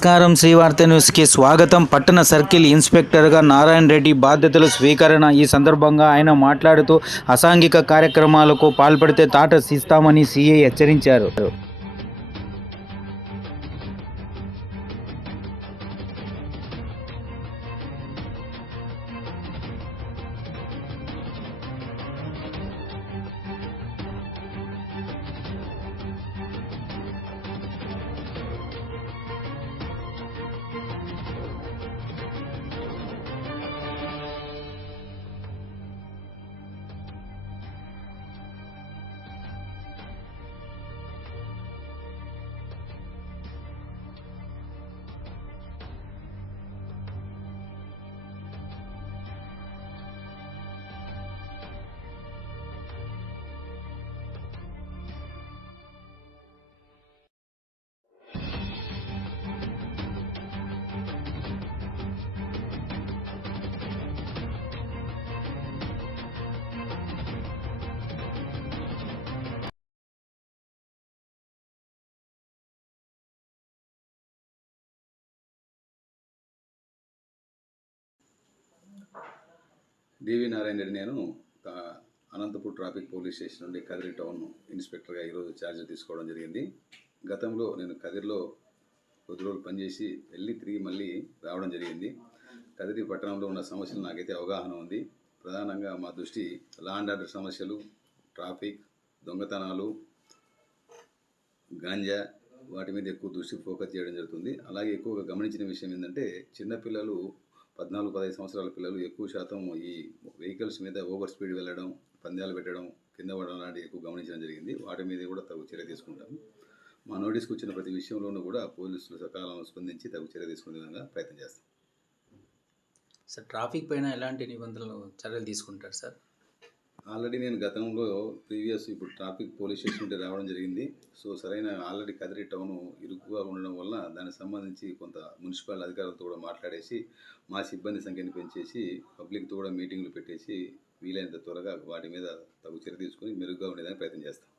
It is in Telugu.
నమస్కారం. శ్రీవార్త న్యూస్కి స్వాగతం. పట్టణ సర్కిల్ ఇన్స్పెక్టర్గా నారాయణ రెడ్డి బాధ్యతల స్వీకరణ. ఈ సందర్భంగా ఆయన మాట్లాడుతూ అసాంఘిక కార్యక్రమాలకు పాల్పడితే తాట తీస్తామని సీఐ హెచ్చరించారు. డివి నారాయణ రెడ్డి. నేను అనంతపూర్ ట్రాఫిక్ పోలీస్ స్టేషన్ నుండి కదిరి టౌన్ ఇన్స్పెక్టర్గా ఈరోజు ఛార్జ్ తీసుకోవడం జరిగింది. గతంలో నేను కదిరిలో కొద్ది రోజులు పనిచేసి వెళ్ళి తిరిగి మళ్ళీ రావడం జరిగింది. కదిరి పట్టణంలో ఉన్న సమస్యలు నాకైతే అవగాహన ఉంది. ప్రధానంగా మా దృష్టి లా అండ్ ఆర్డర్ సమస్యలు, ట్రాఫిక్, దొంగతనాలు, గాంజా, వాటి మీద ఎక్కువ దృష్టి ఫోకస్ చేయడం జరుగుతుంది. అలాగే ఎక్కువగా గమనించిన విషయం ఏంటంటే చిన్నపిల్లలు 14-15 సంవత్సరాల పిల్లలు ఎక్కువ శాతం ఈ వెహికల్స్ మీద ఓవర్ స్పీడ్ వెళ్ళడం, పందాలు పెట్టడం, కింద పడడం లాంటివి ఎక్కువ గమనించడం జరిగింది. వాటి మీద కూడా తగు చర్య తీసుకుంటాము. మా నోటీస్కి వచ్చిన ప్రతి విషయంలోనూ కూడా పోలీసులు సకాలంలో స్పందించి తగు చర్య తీసుకునే విధంగా ప్రయత్నం చేస్తాం. సార్, ట్రాఫిక్ పైన ఎలాంటి నిబంధనలు చర్యలు తీసుకుంటారు సార్? ఆల్రెడీ నేను గతంలో ఇప్పుడు ట్రాఫిక్ పోలీస్ స్టేషన్ నుండి రావడం జరిగింది. సో సరైన ఆల్రెడీ కదిరి టౌన్ ఇరుకుగా ఉండడం వల్ల దానికి సంబంధించి కొంత మున్సిపల్ అధికారులతో కూడా మాట్లాడేసి మా సిబ్బంది సంఖ్యను పెంచేసి పబ్లిక్తో కూడా మీటింగ్లు పెట్టేసి వీలైనంత త్వరగా వాటి మీద తగు చర్య తీసుకొని మెరుగ్గా ఉండేదానికి ప్రయత్నం చేస్తాం.